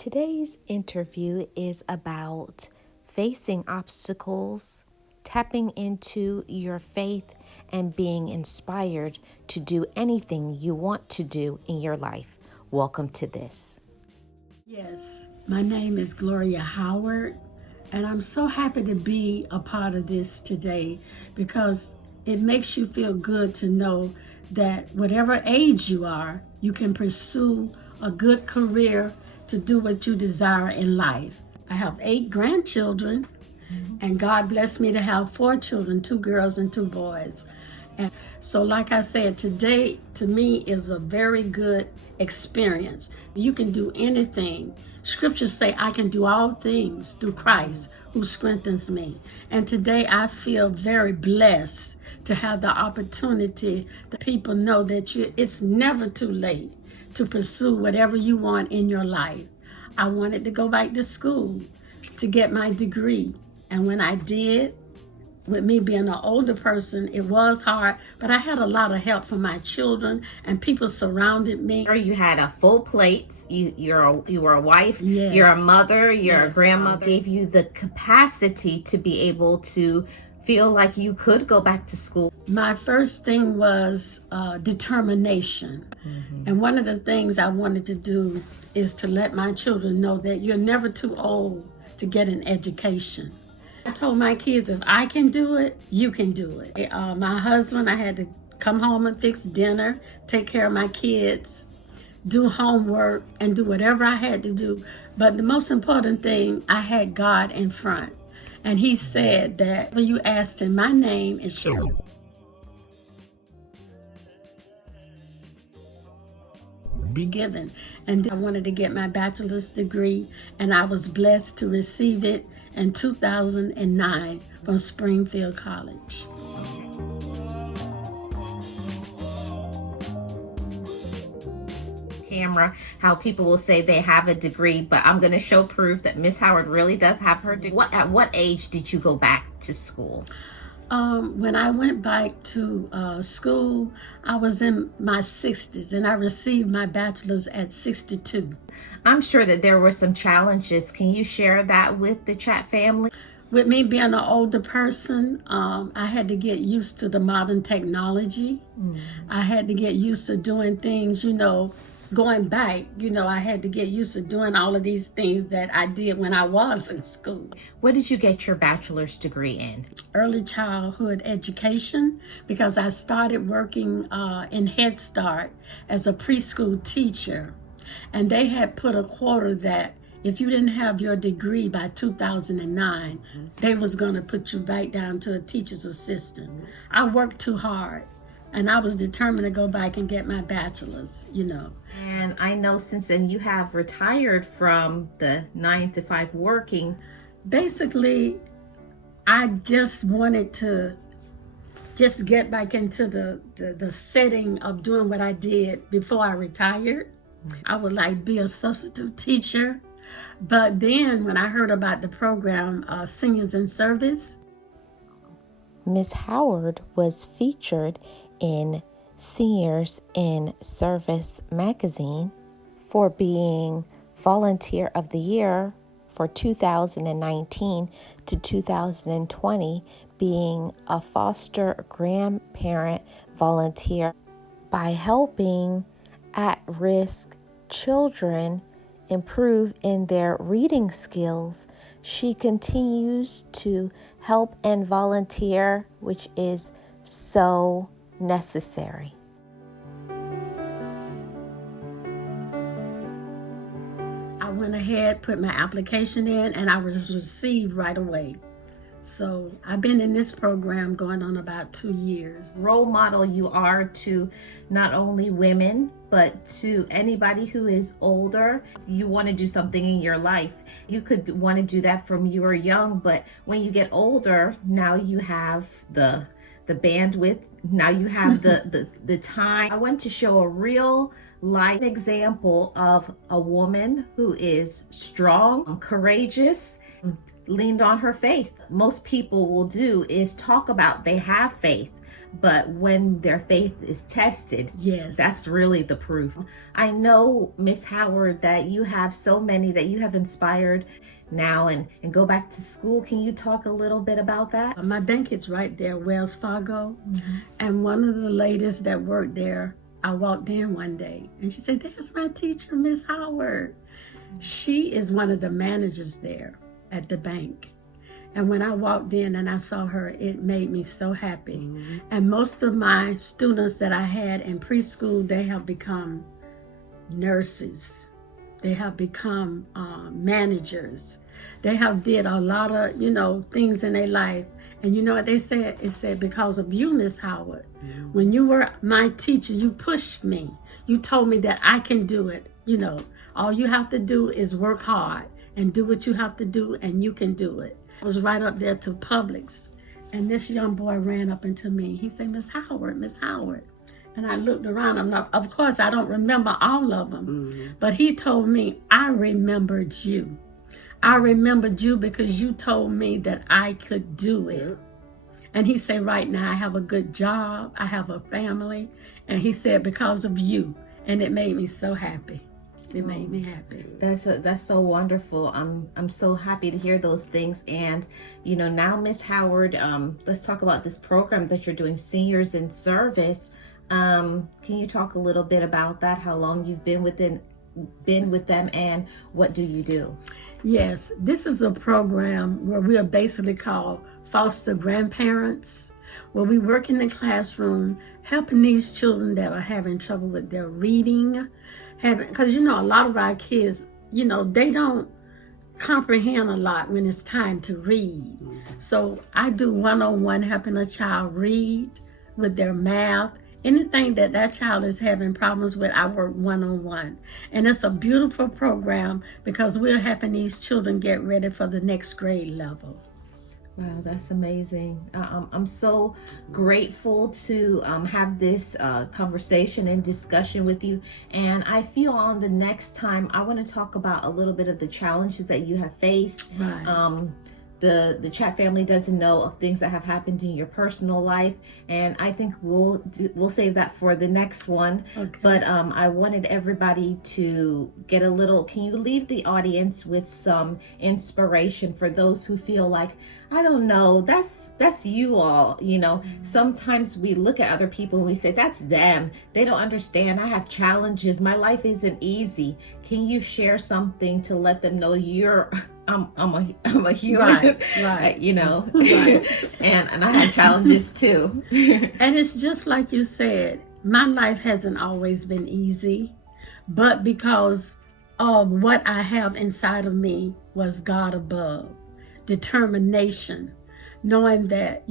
Today's interview is about facing obstacles, tapping into your faith, and being inspired to do anything you want to do in your life. Welcome to this. Yes, my name is Gloria Howard, and I'm so happy to be a part of this today because it makes you feel good to know that whatever age you are, you can pursue a good career to do what you desire in life. I have 8 grandchildren, and God blessed me to have 4 children, 2 girls and 2 boys. And so like I said, today to me is a very good experience. You can do anything. Scriptures say I can do all things through Christ who strengthens me. And today I feel very blessed to have the opportunity that people know that it's never too late to pursue whatever you want in your life. I wanted to go back to school to get my degree. And when I did, with me being an older person, it was hard, but I had a lot of help from my children and people surrounded me. You had a full plate. You were a wife. Yes. You're a mother. You're Yes. a grandmother. Gave you the capacity to be able to feel like you could go back to school. My first thing was determination. And one of the things I wanted to do is to let my children know that you're never too old to get an education. I told my kids, if I can do it, you can do it. My husband, I had to come home and fix dinner, take care of my kids, do homework, and do whatever I had to do. But the most important thing, I had God in front. And he said that when you asked in my name, it shall be given. And I wanted to get my bachelor's degree, and I was blessed to receive it in 2009 from Springfield College. Camera, how people will say they have a degree, but I'm going to show proof that Miss Howard really does have her degree. At what age did you go back to school? When I went back to school, I was in my 60s, and I received my bachelor's at 62. I'm sure that there were some challenges. Can you share that with the chat family? With me being an older person, I had to get used to the modern technology. I had to get used to doing things, going back, I had to get used to doing all of these things that I did when I was in school. What did you get your bachelor's degree in? Early childhood education, because I started working in Head Start as a preschool teacher. And they had put a quota that if you didn't have your degree by 2009, they was going to put you back down to a teacher's assistant. I worked too hard, and I was determined to go back and get my bachelor's, And I know since then you have retired from the 9-to-5 working. Basically, I just wanted to just get back into the setting of doing what I did before I retired. I would be a substitute teacher. But then when I heard about the program, Seniors in Service. Miss Howard was featured in Seniors in Service magazine for being Volunteer of the Year for 2019 to 2020, being a foster grandparent volunteer by helping at-risk children improve in their reading skills. She continues to help and volunteer, which is so necessary. I went ahead, put my application in, and I was received right away. So I've been in this program going on about 2 years. Role model you are to not only women, but to anybody who is older. You want to do something in your life. You could want to do that from you were young, but when you get older, now you have the bandwidth. Now you have the time. I want to show a real life example of a woman who is strong, courageous, leaned on her faith. Most people will do is talk about they have faith, but when their faith is tested, Yes. that's really the proof. I know, Miss Howard, that you have so many that you have inspired now and go back to school. Can you talk a little bit about that? My bank is right there, Wells Fargo. And one of the ladies that worked there, I walked in one day and she said, "There's my teacher, Miss Howard." She is one of the managers there at the bank. And when I walked in and I saw her, it made me so happy. And most of my students that I had in preschool, they have become nurses. They have become managers. They have did a lot of, things in their life. And you know what they said? It said, "Because of you, Miss Howard, when you were my teacher, you pushed me. You told me that I can do it. All you have to do is work hard and do what you have to do, and you can do it." I was right up there to Publix, and this young boy ran up into me. He said, Miss Howard. And I looked around. Of course, I don't remember all of them, but he told me, "I remembered you. I remembered you because you told me that I could do it." And he said, "Right now I have a good job. I have a family." And he said, "Because of you." And it made me so happy. It made me happy. That's so wonderful. I'm so happy to hear those things. And now, Miss Howard, let's talk about this program that you're doing, Seniors in Service. Can you talk a little bit about that? How long you've been with them, and what do you do? Yes, this is a program where we are basically called foster grandparents, where we work in the classroom helping these children that are having trouble with their reading, because a lot of our kids, they don't comprehend a lot when it's time to read. So I do one-on-one helping a child read with their math. Anything that child is having problems with, I work one-on-one. And it's a beautiful program because we're helping these children get ready for the next grade level. Wow, that's amazing. I'm so grateful to have this conversation and discussion with you. And I feel on the next time, I want to talk about a little bit of the challenges that you have faced. Right. The chat family doesn't know of things that have happened in your personal life, and I think we'll save that for the next one. Okay. But I wanted everybody to get a little. Can you leave the audience with some inspiration for those who feel like, I don't know, that's you all. Sometimes we look at other people and we say, that's them. They don't understand. I have challenges. My life isn't easy. Can you share something to let them know I'm a human, right. Right. and I have challenges too. And it's just like you said, my life hasn't always been easy, but because of what I have inside of me was God above. Determination, knowing that,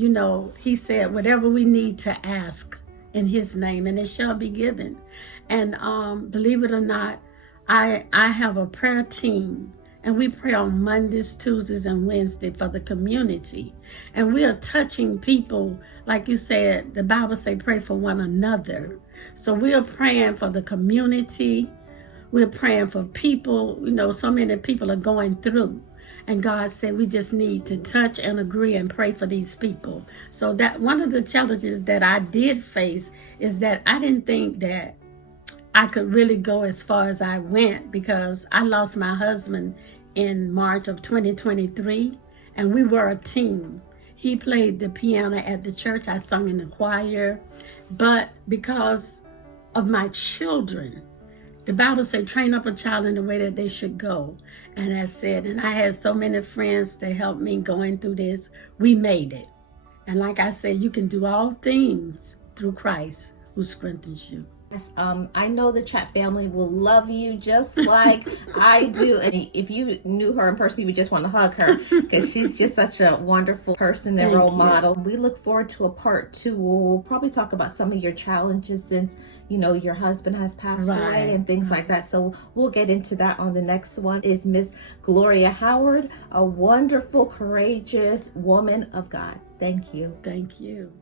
he said, whatever we need to ask in his name, and it shall be given. And believe it or not, I have a prayer team, and we pray on Mondays, Tuesdays, and Wednesdays for the community. And we are touching people, like you said, the Bible say pray for one another. So we are praying for the community. We're praying for people, so many people are going through. And God said we just need to touch and agree and pray for these people. So that one of the challenges that I did face is that I didn't think that I could really go as far as I went, because I lost my husband in March of 2023, and we were a team. He played the piano at the church. I sung in the choir. But because of my children, the Bible says, train up a child in the way that they should go. And I said, and I had so many friends to help me going through this. We made it. And like I said, you can do all things through Christ who strengthens you. Yes, I know the chat family will love you just like I do. And if you knew her in person, you would just want to hug her, because she's just such a wonderful person and role model. We look forward to a part 2 where we'll probably talk about some of your challenges since, your husband has passed away and things like that. So we'll get into that on the next one. Is Miss Gloria Howard, a wonderful, courageous woman of God. Thank you. Thank you.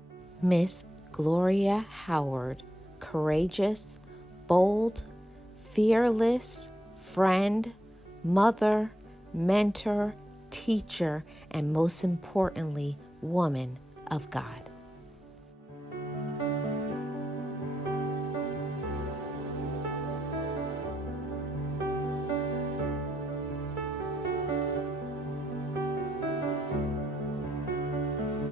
Miss Gloria Howard, courageous, bold, fearless, friend, mother, mentor, teacher, and most importantly, woman of God.